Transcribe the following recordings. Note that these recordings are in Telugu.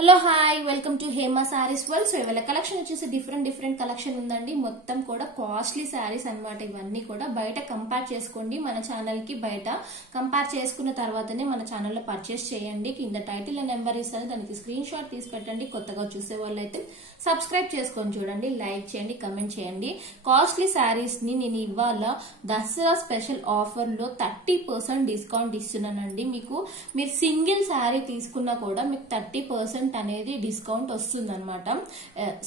Hello hi welcome to Hema saris world. So ఇవాళ కలెక్షన్ వచ్చేసి డిఫరెంట్ కలెక్షన్ ఉందండి. మొత్తం కూడా కాస్ట్లీ సారీస్ అన్నమాట. ఇవన్నీ కూడా బయట కంపేర్ చేసుకోండి. మన ఛానల్ కి బయట కంపేర్ చేసుకున్న తర్వాతనే మన ఛానల్లో పర్చేస్ చేయండి. కింద టైటిల్ నెంబర్ ఇస్తాను, దానికి స్క్రీన్ షాట్ తీసి పెట్టండి. కొత్తగా చూసే వాళ్ళు అయితే సబ్స్క్రైబ్ చేసుకొని చూడండి, లైక్ చేయండి, కమెంట్ చేయండి. కాస్ట్లీ సారీస్ ని నేను ఇవాళ దసరా స్పెషల్ ఆఫర్ లో 30% డిస్కౌంట్ ఇస్తున్నానండి. మీరు సింగిల్ సారీ తీసుకున్నా కూడా మీకు 30% అనేది డిస్కౌంట్ వస్తుంది అనమాట.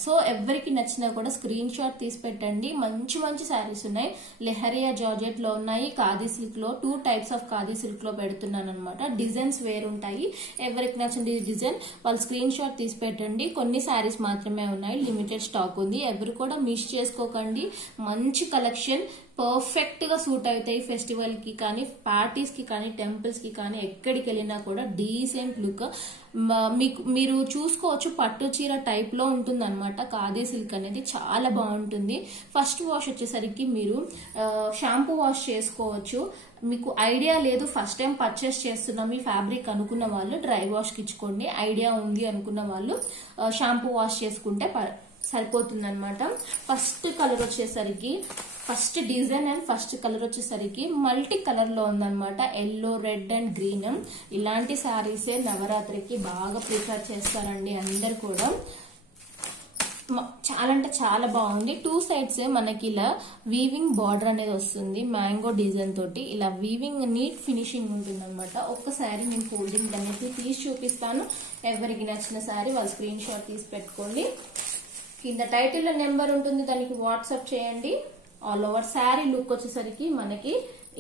సో ఎవరికి నచ్చినా కూడా స్క్రీన్ షాట్ తీసి పెట్టండి. మంచి మంచి శారీస్ ఉన్నాయి. లెహరియా జార్జెట్ లో ఉన్నాయి, ఖాదీ సిల్క్ లో 2 టైప్స్ ఆఫ్ ఖాదీ సిల్క్ లో పెడుతున్నాను అనమాట. డిజైన్స్ వేరు ఉంటాయి. ఎవరికి నచ్చిన డిజైన్ వాళ్ళు స్క్రీన్ షాట్ తీసి పెట్టండి. కొన్ని శారీస్ మాత్రమే ఉన్నాయి, లిమిటెడ్ స్టాక్ ఉంది. ఎవరు కూడా మిస్ చేసుకోకండి. మంచి కలెక్షన్, పర్ఫెక్ట్ గా సూట్ అవుతాయి. ఫెస్టివల్ కి కానీ, పార్టీస్ కి కానీ, టెంపుల్స్ కి కానీ, ఎక్కడికి వెళ్ళినా కూడా డీసెంట్ లుక్ మీరు చూసుకోవచ్చు. పట్టు చీర టైప్ లో ఉంటుంది అనమాట. ఖాదీ సిల్క్ అనేది చాలా బాగుంటుంది. ఫస్ట్ వాష్ వచ్చేసరికి మీరు షాంపూ వాష్ చేసుకోవచ్చు. మీకు ఐడియా లేదు, ఫస్ట్ టైం పర్చేస్ చేస్తున్నాం ఈ ఫ్యాబ్రిక్ అనుకున్న వాళ్ళు డ్రై వాష్ కి ఇచ్చుకోండి. ఐడియా ఉంది అనుకున్న వాళ్ళు షాంపూ వాష్ చేసుకుంటే సరిపోతుంది అనమాట. ఫస్ట్ కలర్ వచ్చేసరికి, first design and first colour వచ్చేసరికి మల్టీ కలర్ లో ఉందన్నమాట. Yellow, red and green. ఇలాంటి శారీసే నవరాత్రికి బాగా ప్రిఫర్ చేస్తారండి అందరు కూడా. చాలా అంటే చాలా బాగుంది. 2 సైడ్స్ మనకి ఇలా వీవింగ్ బార్డర్ అనేది వస్తుంది. మ్యాంగో డిజైన్ తోటి ఇలా వీవింగ్ నీట్ ఫినిషింగ్ ఉంటుంది అనమాట. ఒక్కసారి నేను ఫోల్డింగ్ అనేది తీసి చూపిస్తాను. ఎవరికి నచ్చిన శారీ వాళ్ళు స్క్రీన్ షాట్ తీసి పెట్టుకోండి. కింద టైటిల్ నెంబర్ ఉంటుంది, దానికి వాట్సాప్ చేయండి. ఆల్ ఓవర్ శారీ లుక్ వచ్చేసరికి మనకి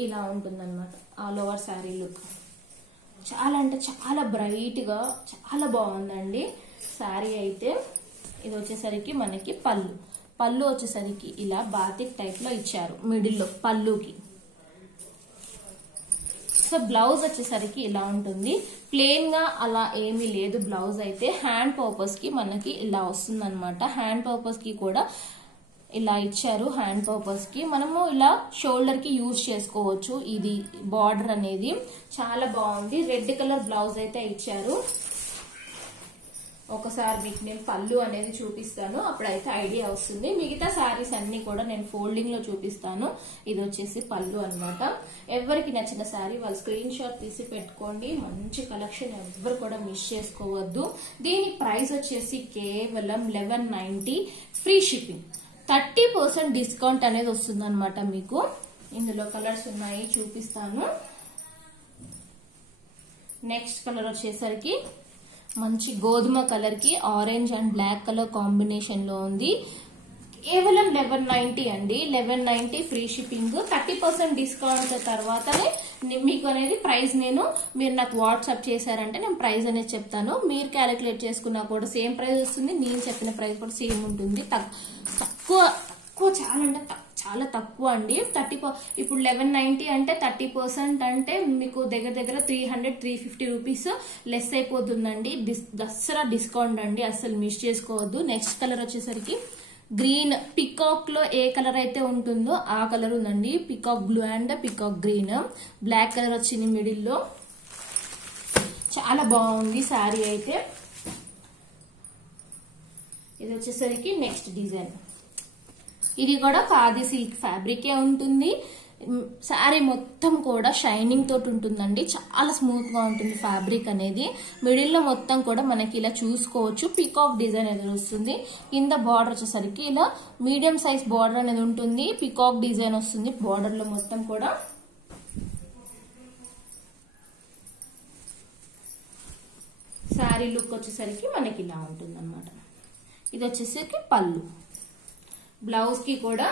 ఇలా ఉంటుంది అనమాట. ఆల్ ఓవర్ శారీ లుక్ చాలా అంటే చాలా బ్రైట్ గా చాలా బాగుందండి శారీ అయితే. ఇది వచ్చేసరికి మనకి పళ్ళు వచ్చేసరికి ఇలా బాతిక్ టైప్ లో ఇచ్చారు మిడిల్ లో పళ్ళుకి. సో బ్లౌజ్ వచ్చేసరికి ఇలా ఉంటుంది. ప్లేన్ గా అలా ఏమీ లేదు బ్లౌజ్ అయితే. హ్యాండ్ పర్పస్ కి మనకి ఇలా వస్తుంది అనమాట. హ్యాండ్ పర్పస్ కి కూడా ఇలా ఇచ్చారు. హ్యాండ్ పర్పస్ కి మనము ఇలా షోల్డర్ కి యూజ్ చేసుకోవచ్చు. ఇది బార్డర్ అనేది చాలా బాగుంది. రెడ్ కలర్ బ్లౌజ్ అయితే ఇచ్చారు. ఒకసారి మీకు నేను పళ్ళు అనేది చూపిస్తాను, అప్పుడైతే ఐడియా వస్తుంది. మిగతా శారీస్ అన్ని కూడా నేను ఫోల్డింగ్ లో చూపిస్తాను. ఇది వచ్చేసి పళ్ళు అనమాట. ఎవరికి నచ్చిన శారీ వాళ్ళు స్క్రీన్ షాట్ తీసి పెట్టుకోండి. మంచి కలెక్షన్, ఎవరు కూడా మిస్ చేసుకోవద్దు. దీని ప్రైస్ వచ్చేసి కేవలం 1190, ఫ్రీ షిప్పింగ్. 30% డిస్కౌంట్ అనేది వస్తుంది అనమాట మీకు. ఇందులో కలర్స్ ఉన్నాయి, చూపిస్తాను. నెక్స్ట్ కలర్ వచ్చేసరికి మంచి గోధుమ కలర్ కి orange and black colour combination లో ఉంది. కేవలం 1190 అండి. 1190 ఫ్రీ షిప్పింగ్. 30% డిస్కౌంట్ తర్వాతనే మీకు అనేది ప్రైస్ మీరు నాకు వాట్సాప్ చేశారంటే నేను ప్రైస్ అనేది చెప్తాను. మీరు క్యాలిక్యులేట్ చేసుకున్నా కూడా సేమ్ ప్రైస్ వస్తుంది. నేను చెప్పిన ప్రైస్ కూడా సేమ్ ఉంటుంది. తక్కువ చాలా అంటే చాలా తక్కువ అండి. ఇప్పుడు 1190 అంటే 30% అంటే మీకు దగ్గర 300-350 రూపీస్ లెస్ అయిపోతుందండి. దసరా డిస్కౌంట్ అండి, అసలు మిస్ చేసుకోవద్దు. నెక్స్ట్ కలర్ వచ్చేసరికి గ్రీన్. పికాక్ లో ఏ కలర్ అయితే ఉంటుందో ఆ కలర్ ఉందండి. Peacock blue and peacock green. Black colour వచ్చింది మిడిల్ లో. చాలా బాగుంది శారీ అయితే. ఇది వచ్చేసరికి నెక్స్ట్ డిజైన్. ఇది కూడా ఖాదీ సిల్క్ ఫ్యాబ్రికే ఉంటుంది. శారీ మొత్తం కూడా షైనింగ్ తోటి ఉంటుందండి. చాలా స్మూత్ గా ఉంటుంది ఫ్యాబ్రిక్ అనేది. మిడిల్ లో మొత్తం కూడా మనకి ఇలా చూసుకోవచ్చు. పికాక్ డిజైన్ అనేది వస్తుంది. కింద బార్డర్ వచ్చేసరికి ఇలా మీడియం సైజ్ బార్డర్ అనేది ఉంటుంది. పికాక్ డిజైన్ వస్తుంది బార్డర్ లో మొత్తం కూడా. శారీ లుక్ వచ్చేసరికి మనకి ఇలా ఉంటుంది అనమాట. ఇది వచ్చేసరికి పళ్ళు. బ్లౌజ్ కి కూడా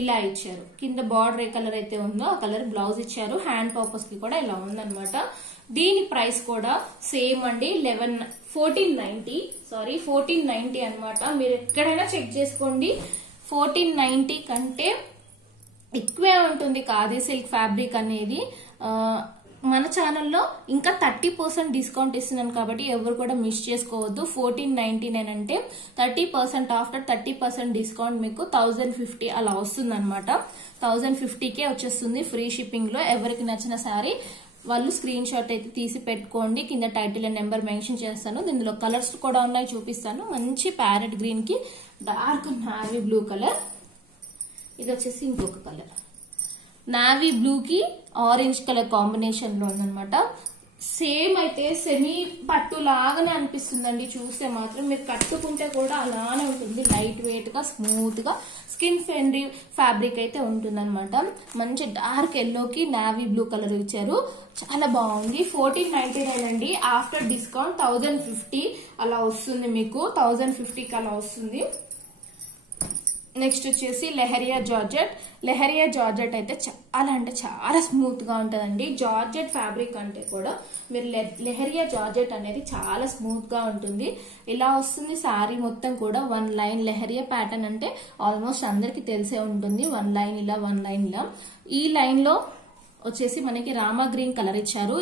ఇలా ఇచ్చారు. కింద బార్డర్ ఏ కలర్ అయితే ఉందో ఆ కలర్ బ్లౌజ్ ఇచ్చారు. హ్యాండ్ పర్పస్ కి కూడా ఇలా ఉందన్నమాట. దీని ప్రైస్ కూడా సేమ్ అండి. 1490 అనమాట. మీరు ఎక్కడైనా చెక్ చేసుకోండి. 1490 కంటే ఎక్కువే ఉంటుంది ఖాదీ సిల్క్ ఫ్యాబ్రిక్ అనేది. మన ఛానల్లో ఇంకా 30% డిస్కౌంట్ ఇస్తున్నాను కాబట్టి ఎవరు కూడా మిస్ చేసుకోవద్దు. 1499 అంటే 30% ఆఫ్టర్ 30% డిస్కౌంట్ మీకు 1050 అలా వస్తుంది అనమాట. 1050కే వచ్చేస్తుంది ఫ్రీ షిప్పింగ్ లో. ఎవరికి నచ్చిన శారీ వాళ్ళు స్క్రీన్ షాట్ అయితే తీసి పెట్టుకోండి. కింద టైటిల్ అండ్ నెంబర్ మెన్షన్ చేస్తాను. ఇందులో కలర్స్ కూడా ఉన్నాయి, చూపిస్తాను. మంచి ప్యారెట్ గ్రీన్ కి డార్క్ నావీ బ్లూ కలర్. ఇది వచ్చేసి ఇంకొక కలర్, నావీ బ్లూ కి ఆరెంజ్ కలర్ కాంబినేషన్ లో ఉందన్నమాట. సేమ్ అయితే సెమీ పట్టు లాగానే అనిపిస్తుందండి చూస్తే మాత్రం. మీరు కట్టుకుంటే కూడా అలానే ఉంటుంది, లైట్ వెయిట్ గా స్మూత్ గా స్కిన్ ఫ్రెండ్లీ ఫ్యాబ్రిక్ అయితే ఉంటుంది అనమాట. మంచి డార్క్ ఎల్లోకి నావీ బ్లూ కలర్ ఇచ్చారు, చాలా బాగుంది. 1499 అండి. ఆఫ్టర్ డిస్కౌంట్ 1050 అలా వస్తుంది మీకు, 1050కి అలా వస్తుంది. నెక్స్ట్ వచ్చేసి లెహరియా జార్జెట్. లెహరియా జార్జెట్ అయితే చాలా అంటే చాలా స్మూత్ గా ఉంటుందండి. జార్జెట్ ఫ్యాబ్రిక్ అంటే కూడా మీరు లెహరియా జార్జెట్ అనేది చాలా స్మూత్ గా ఉంటుంది. ఇలా వస్తుంది శారీ మొత్తం కూడా. 1 లైన్ లెహరియా ప్యాటర్న్ అంటే ఆల్మోస్ట్ అందరికి తెలిసే ఉంటుంది. 1 లైన్ ఇలా, 1 లైన్ ఇలా. ఈ లైన్ లో వచ్చేసి మనకి రామా గ్రీన్ కలర్ ఇచ్చారు.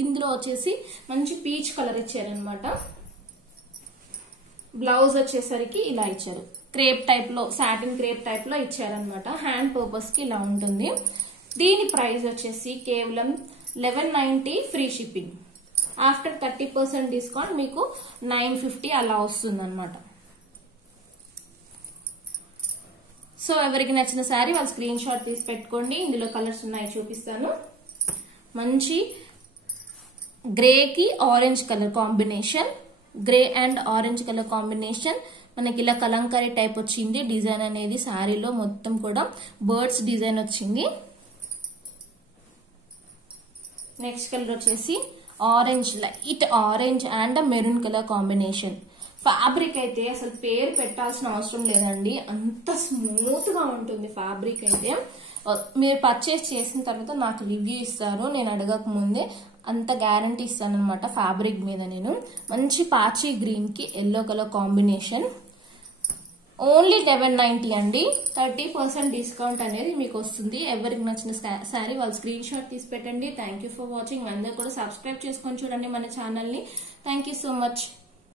ఇందులో వచ్చేసి మంచి పీచ్ కలర్ ఇచ్చారనమాట. బ్లౌజ్ వచ్చేసరికి ఇలా ఇచ్చారు, క్రేప్ టైప్ లో, సాటిన్ క్రేప్ టైప్ లో ఇచ్చారనమాట. హ్యాండ్ పర్పస్ కి ఇలా ఉంటుంది. దీని ప్రైస్ వచ్చేసి కేవలం 1190 ఫ్రీ షిప్పింగ్. ఆఫ్టర్ 30% డిస్కౌంట్ మీకు 950 అలా వస్తుంది అనమాట. సో ఎవరికి నచ్చిన శారీ వాళ్ళు స్క్రీన్ షాట్ తీసి పెట్టుకోండి. ఇందులో కలర్స్ ఉన్నాయి, చూపిస్తాను. మంచి గ్రే కి orange colour combination, grey and orange colour combination. మనకి ఇలా కలంకారీ టైప్ వచ్చింది డిజైన్ అనేది. శారీలో మొత్తం కూడా బర్డ్స్ డిజైన్ వచ్చింది. నెక్స్ట్ కలర్ వచ్చేసి orange, light orange and maroon colour combination. Fabric అయితే అసలు పేరు పెట్టాల్సిన అవసరం లేదండి, అంత స్మూత్ గా ఉంటుంది ఫ్యాబ్రిక్ అయితే. మీరు పర్చేస్ చేసిన తర్వాత నాకు రివ్యూ ఇస్తారు, నేను అడగక ముందే అంత గ్యారంటీ ఇస్తాను అనమాట ఫ్యాబ్రిక్ మీద నేను. మంచి పాచీ గ్రీన్ కి ఎల్లో కలర్ కాంబినేషన్. ఓన్లీ 1190 అండి. 30% డిస్కౌంట్ అనేది మీకు వస్తుంది. ఎవరికి నచ్చిన శారీ వాళ్ళు స్క్రీన్ షాట్ తీసి పెట్టండి. Thank you for watching. అందరూ కూడా సబ్స్క్రైబ్ చేసుకొని చూడండి మన ఛానల్ ని. Thank you so much.